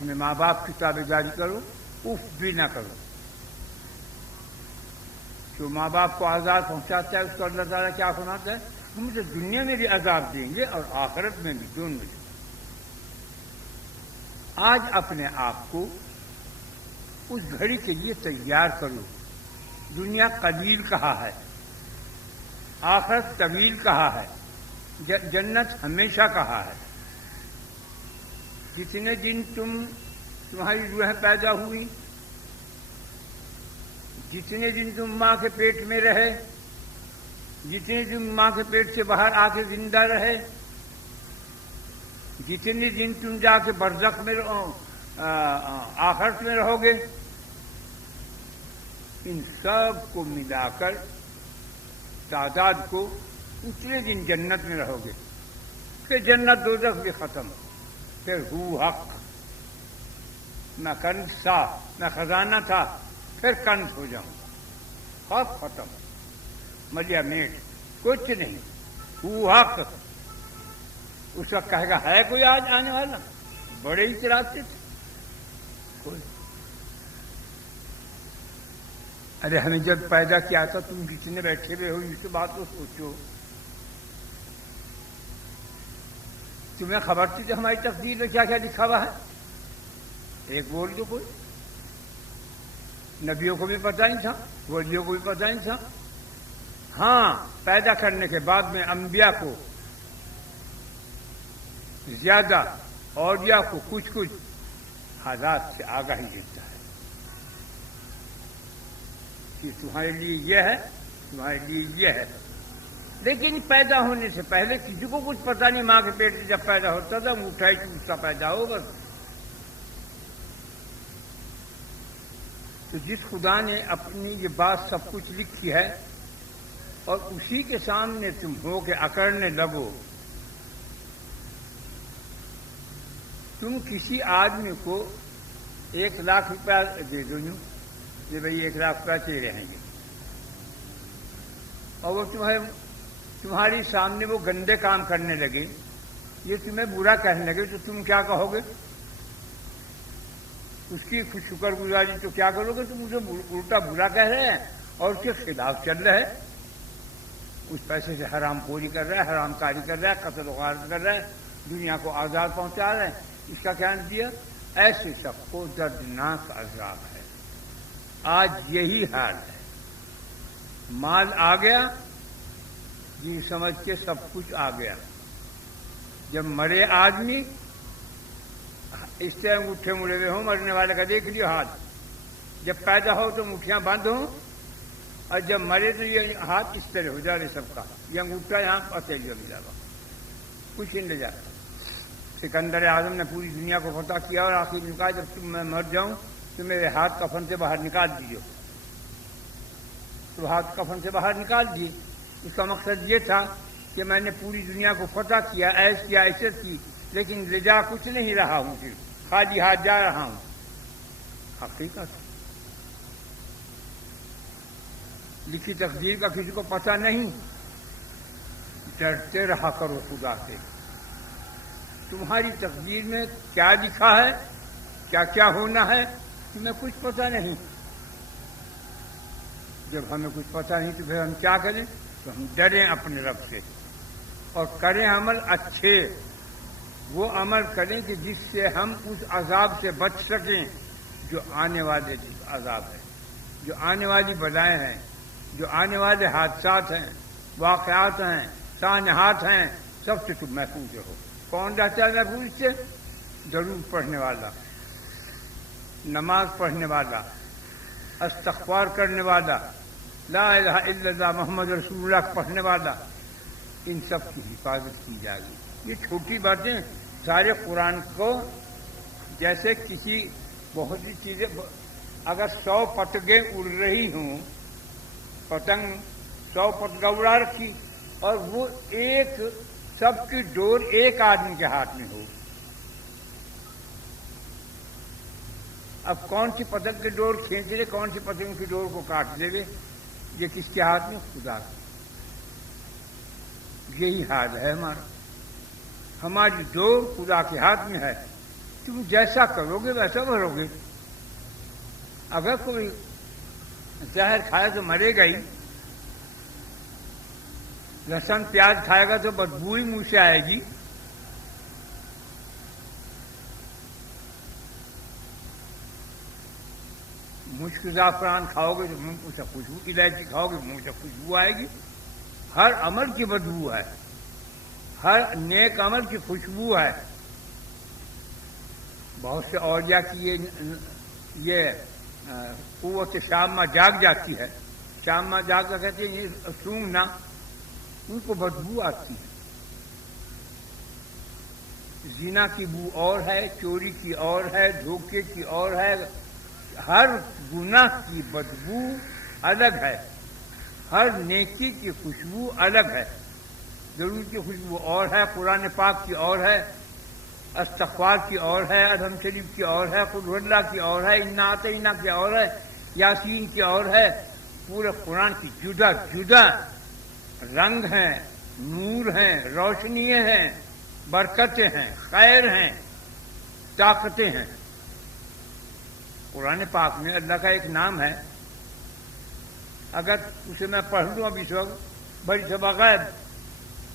اپنے ماں باپ کی تابعداری کرو، اف بھی نہ کرو. جو ماں باپ کو عذاب پہنچاتا ہے اس کو اللہ تعالیٰ کیا فرماتا ہے؟ ہم اسے دنیا میں بھی عذاب دیں گے اور آخرت میں بھی، دونوں میں. آج اپنے آپ کو اس گھڑی کے لیے تیار کرو. دنیا قلیل کہا ہے، آخرت طویل کہا ہے، جنت ہمیشہ کہا ہے. جتنے دن تمہاری روح پیدا ہوئی، جتنے دن تم ماں کے پیٹ میں رہے، جتنے دن ماں کے پیٹ سے باہر آ کے زندہ رہے، جتنے دن تم جا کے برزخ میں آخرت میں رہو گے، ان سب کو ملا کر تعداد کو اتنے دن جنت میں رہو گے. پھر جنت دوزخ بھی ختم، پھر ہو حق. نہ کنز تھا نہ خزانہ تھا، پھر کنز ہو جاؤں. حق ختم، مزہ میٹ کچھ نہیں. ہو حق. اس وقت کہے گا ہے کوئی آج آنے والا؟ بڑے ہی چلاتے تھے کوئی. ارے ہمیں جب پیدا کیا تھا تم جتنے بیٹھے ہوئے ہو ان کی بات تو سوچو. تمہیں خبر تھی کہ ہماری تقدیر میں کیا کیا لکھا ہوا ہے؟ ایک بول دو کوئی. نبیوں کو بھی پتہ نہیں تھا، ولیوں کو بھی پتہ نہیں تھا. ہاں، پیدا کرنے کے بعد میں انبیاء کو زیادہ، اولیاء کو کچھ حالات سے آگاہی دیتا ہے کہ تمہارے لیے یہ ہے، تمہارے لیے یہ ہے. لیکن پیدا ہونے سے پہلے کسی کو کچھ پتہ نہیں. ماں کے پیٹ سے جب پیدا ہوتا تھا اٹھائی چوسا پیدا ہو بس. تو جس خدا نے اپنی یہ بات سب کچھ لکھی ہے اور اسی کے سامنے تم ہو کے اکڑنے لگو. تم کسی آدمی کو 1,00,000 روپیہ دے دو یوں کہ بھائی 1,00,000 روپیہ چاہیے رہیں گے، اور وہ تمہاری سامنے وہ گندے کام کرنے لگے، یہ تمہیں برا کہنے لگے، تو تم کیا کہو گے؟ اس کی شکر گزاری تو کیا کرو گے؟ تم اسے الٹا برا کہہ رہے ہیں اور اس کے خلاف چل رہے ہیں. اس پیسے سے حرام خوری کر رہا ہے، حرام کاری کر رہا ہے، قتل و غارت کر رہا ہے، دنیا کو آزاد پہنچا رہے ہیں. اس کا کیا دیا؟ ایسے سب کو دردناک عذاب ہے. آج یہی حال ہے. مال آ گیا جی سمجھ کے سب کچھ آ گیا. جب مرے آدمی اس طرح انگوٹھے مڑے ہوئے ہوں، مرنے والے کا دیکھ لیو ہاتھ. جب پیدا ہو تو مٹھیاں بند ہوں، اور جب مرے تو یہ ہاتھ اس طرح ہو جائے سب کا. یہ انگوٹھا یہاں پتیلیوں میں جاگا، کچھ نہیں لے جاتا. سکندر اعظم نے پوری دنیا کو فتح کیا اور آخر میں کہا جب میں مر جاؤں تو میرے ہاتھ کفن سے باہر نکال دیجیے. تو ہاتھ کفن سے باہر نکال دیے. اس کا مقصد یہ تھا کہ میں نے پوری دنیا کو فتح کیا، ایش کیا، عزت کی، لیکن لے جا کچھ نہیں رہا ہوں، صرف خالی ہاتھ جا رہا ہوں. حقیقت لکھی تقدیر کا کسی کو پتہ نہیں. ڈرتے رہا کرو خدا سے. تمہاری تقدیر میں کیا لکھا ہے، کیا کیا ہونا ہے، تمہیں کچھ پتہ نہیں. جب ہمیں کچھ پتہ نہیں تو پھر ہم کیا کریں؟ تو ہم ڈریں اپنے رب سے اور کریں عمل اچھے. وہ عمل کریں کہ جس سے ہم اس عذاب سے بچ سکیں جو آنے والے عذاب ہے، جو آنے والی بلائیں ہیں، جو آنے والے حادثات ہیں، واقعات ہیں، سانحات ہیں. سب سے تم محفوظ ہو. کون رہتا ہے محفوظ سے؟ ضرور پڑھنے والا، نماز پڑھنے والا، استغفار کرنے والا، لا الہ الا اللہ محمد رسول اللہ پڑھنے والا. ان سب کی حفاظت کی جائے گی. یہ چھوٹی باتیں سارے قرآن کو جیسے کسی بہت سی چیزیں، اگر 100 پتنگیں اڑ رہی ہوں، پتنگ 100 پتنگیں اڑا رکھی اور وہ ایک سب کی ڈور ایک آدمی کے ہاتھ میں ہو، اب کون سی پتنگ کی ڈور کھینچ لے، کون سی پتنگ کی ڈور کو کاٹ دے گے؟ یہ کس کے ہاتھ میں؟ خدا کا. یہی حال ہے ہمارا. ہماری ڈور خدا کے ہاتھ میں ہے. تم جیسا کرو گے ویسا بھرو گے. اگر کوئی زہر کھائے تو مرے گا ہی، لہسن پیاز کھائے گا تو بدبو ہی منہ سے آئے گی. مشک زعفران کھاؤ گے تو منہ سے خوشبو، الائچی کھاؤ گے منہ سے خوشبو آئے گی. ہر عمل کی بدبو ہے، ہر نیک عمل کی خوشبو ہے. بہت سے اولیاء کی یہ قوت شامہ جاگ جاتی ہے. شامہ جاگ کر کہتے ہیں یہ سونگنا، ان کو بدبو آتی ہے. زنا کی بو اور ہے، چوری کی اور ہے، دھوکے کی اور ہے. ہر گناہ کی بدبو الگ ہے، ہر نیکی کی خوشبو الگ ہے. ضرور کی خوشبو اور ہے، قرآن پاک کی اور ہے، استغفار کی اور ہے، الحمد شریف کی اور ہے، قل هو اللہ کی اور ہے، انا اعطیناک کی اور ہے، یاسین کی اور ہے. پورے قرآن کی جدا جدا رنگ ہیں، نور ہیں، روشنییں ہیں، برکتیں ہیں، خیر ہیں، طاقتیں ہیں. قرآن پاک میں اللہ کا ایک نام ہے، اگر اسے میں پڑھ لوں اب اس وقت بڑی صبح غائب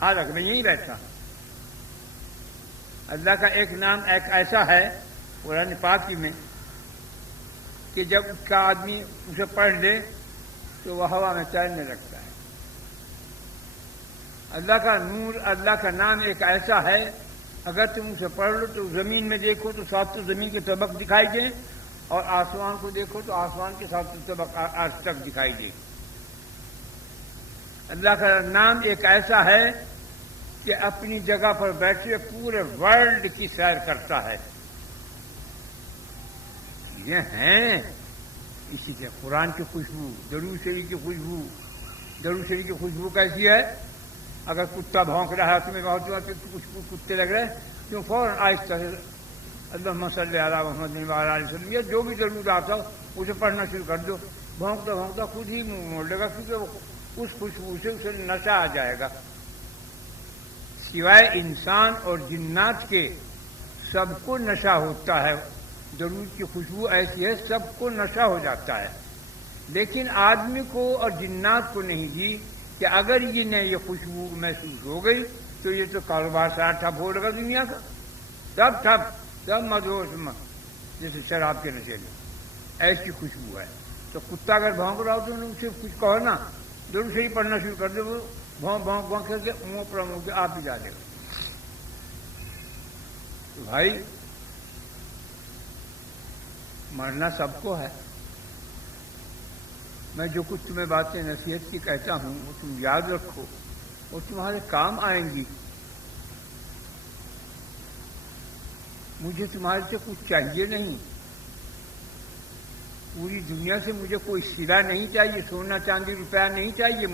حالت میں یہیں بیٹھا. اللہ کا ایک نام ایک ایسا ہے قرآن پاک میں کہ جب اس کا آدمی اسے پڑھ لے تو وہ ہوا میں تیرنے لگتا ہے. اللہ کا نور، اللہ کا نام ایک ایسا ہے، اگر تم اسے پڑھ لو تو زمین میں دیکھو تو ساتوں زمین کے طبق دکھائی دیں، اور آسمان کو دیکھو تو آسمان کے ساتوں طبق آج تک دکھائی دے. اللہ کا نام ایک ایسا ہے کہ اپنی جگہ پر بیٹھے پورے ورلڈ کی سیر کرتا ہے. یہ ہیں اسی سے قرآن کی خوشبو، درود شریف کی خوشبو. درود شریف کی خوشبو کیسی ہے؟ اگر کتا بھونک رہا ہے تمہیں بہت خوشبو کتے لگ رہے ہیں، کیوں فوراً آہستہ سے اللہم صلی علی محمد وعلی آلہ وسلم یا جو بھی درود آتا ہو اسے پڑھنا شروع کر دو. بھونکتا بھونکتا خود ہی منہ موڑ لے گا، کیونکہ اس خوشبو سے اسے نشہ آ جائے گا. سوائے انسان اور جنات کے سب کو نشہ ہوتا ہے. درود کی خوشبو ایسی ہے سب کو نشہ ہو جاتا ہے، لیکن آدمی کو اور جنات کو نہیں دی کہ اگر یہ خوشبو محسوس ہو گئی تو یہ تو کاروبار سارا ٹھپ ہو لگا دنیا کا. سب ٹھپ، سب مدہوش جیسے شراب کے نشے میں. ایسی خوشبو ہے. تو کتا اگر بھونک رہا ہو تو انہیں اسے کچھ کہو نا، درود شریف پڑھنا شروع کر دے، وہ بھونک بھونک بھونک کر کے منہ پر منہ کے آپ ہی جا دے گا. تو بھائی مرنا سب کو ہے. میں جو کچھ تمہیں باتیں نصیحت کی کہتا ہوں وہ تم یاد رکھو، وہ تمہارے کام آئیں گی. مجھے تمہارے سے کچھ چاہیے نہیں، پوری دنیا سے مجھے کوئی صلہ نہیں چاہیے، سونا چاندی روپیہ نہیں چاہیے.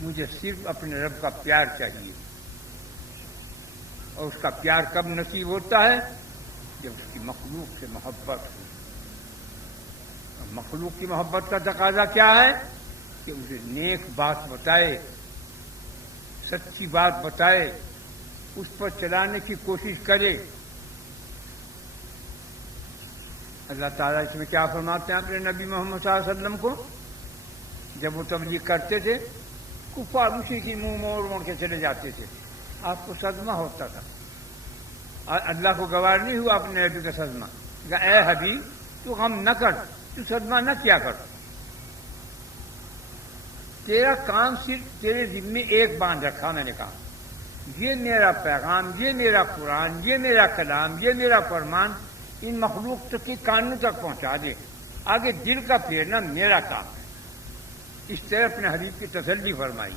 مجھے صرف اپنے رب کا پیار چاہیے. اور اس کا پیار کب نصیب ہوتا ہے؟ جب اس کی مخلوق سے محبت ہو. مخلوق کی محبت کا تقاضا کیا ہے؟ کہ اسے نیک بات بتائے، سچی بات بتائے، اس پر چلانے کی کوشش کرے. اللہ تعالیٰ اس میں کیا فرماتے ہیں اپنے نبی محمد صلی اللہ علیہ وسلم کو؟ جب وہ تبلیغ کرتے تھے کفار مشرکین منہ موڑ موڑ کے چلے جاتے تھے، آپ کو صدمہ ہوتا تھا. اللہ کو گوار نہیں ہوا اپنے نبی کا صدمہ. کہا اے حبیب تو غم نہ کر، تو صدمہ نہ کیا کر. تیرا کام صرف تیرے ذمے ایک باندھ رکھا. میں نے کہا یہ میرا پیغام، یہ میرا قرآن، یہ میرا کلام، یہ میرا فرمان ان مخلوق تک کے کانوں تک پہنچا دے. آگے دل کا پھیرنا میرا کام ہے. اس طرح اپنے حبیب کی تسلی فرمائی.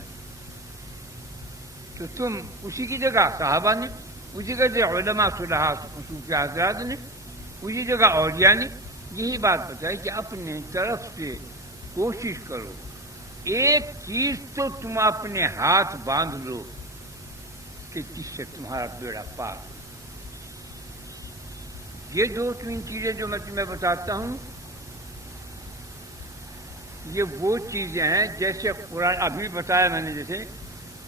تو تم اسی کی جگہ صحابہ نے، اسی جگہ علماء صلحاء صوفی حضرات نے، اسی جگہ اولیاء نے یہی بات بتائی کہ اپنے طرف سے کوشش کرو. ایک چیز تو تم اپنے ہاتھ باندھ لو کہ جس سے تمہارا بیڑا پار ہو. یہ دو تین چیزیں جو میں تمہیں بتاتا ہوں یہ وہ چیزیں ہیں جیسے قرآن ابھی بتایا میں نے، جیسے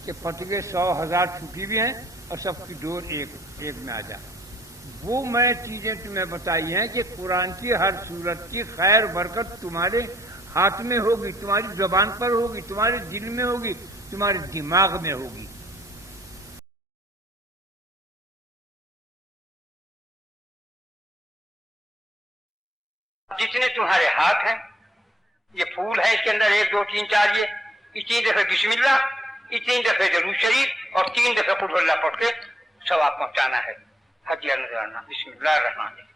کہ فتوے 100,000 چھٹی بھی ہیں اور سب کی ڈور ایک میں آ جائے۔ وہ میں چیزیں تمہیں بتائی ہیں کہ قرآن کی ہر صورت کی خیر برکت تمہارے ہاتھ میں ہوگی، تمہاری زبان پر ہوگی، تمہارے دل میں ہوگی، تمہارے دماغ میں ہوگی۔ جتنے تمہارے ہاتھ ہیں، یہ پھول ہے، اس کے اندر 1 2 3 4 یہ 3 دفعہ بسم اللہ، 3 دفعہ درود شریف اور 3 دفعہ قل اللہ پڑھ کے ثواب پہنچانا ہے، ہدیہ نذرانہ۔ بسم اللہ الرحمن الرحیم۔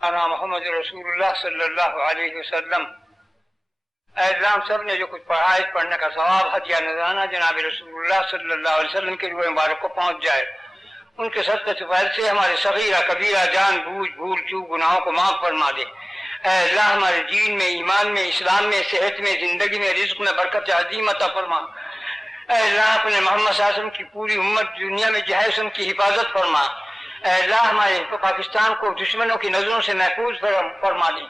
انا محمد رسول اللہ صلی اللہ علیہ وسلم۔ اے اسلام سب نے جو کچھ پڑھا ہے، پڑھنے کا ثواب ہدیہ نذرانہ جناب رسول اللہ صلی اللہ علیہ وسلم کے روح مبارک کو پہنچ جائے۔ ان کے صدقے سے فیض سے ہمارے صغیرہ کبیرہ جان بوجھ بھول چوک گناہوں کو معاف فرما دے۔ اے اللہ ہمارے دین میں، ایمان میں، اسلام میں، صحت میں، زندگی میں، رزق میں برکت عظیم عطا فرما۔ اے اللہ اپنے محمد صلی اللہ علیہ وسلم کی پوری امت دنیا میں جو ہے ان کی حفاظت فرما۔ اے اللہ ہمارے پاکستان کو دشمنوں کی نظروں سے محفوظ فرما دے۔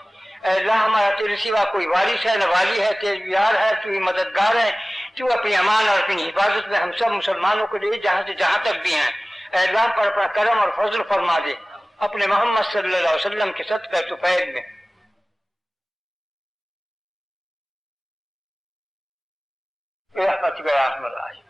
اے اللہ ہمارا تیرے سوا کوئی وارث ہے نہ والی ہے، تیرے یار ہے، تو ہی مددگار ہے۔ تو اپنی امان اور اپنی حفاظت میں ہم سب مسلمانوں کو لے جہاں سے جہاں تک بھی ہیں۔ اے اللہ پر اپنا کرم اور فضل فرما دے اپنے محمد صلی اللہ علیہ وسلم کے صدقہ طفیل میں۔ برحمتک یا ارحم الراحمین۔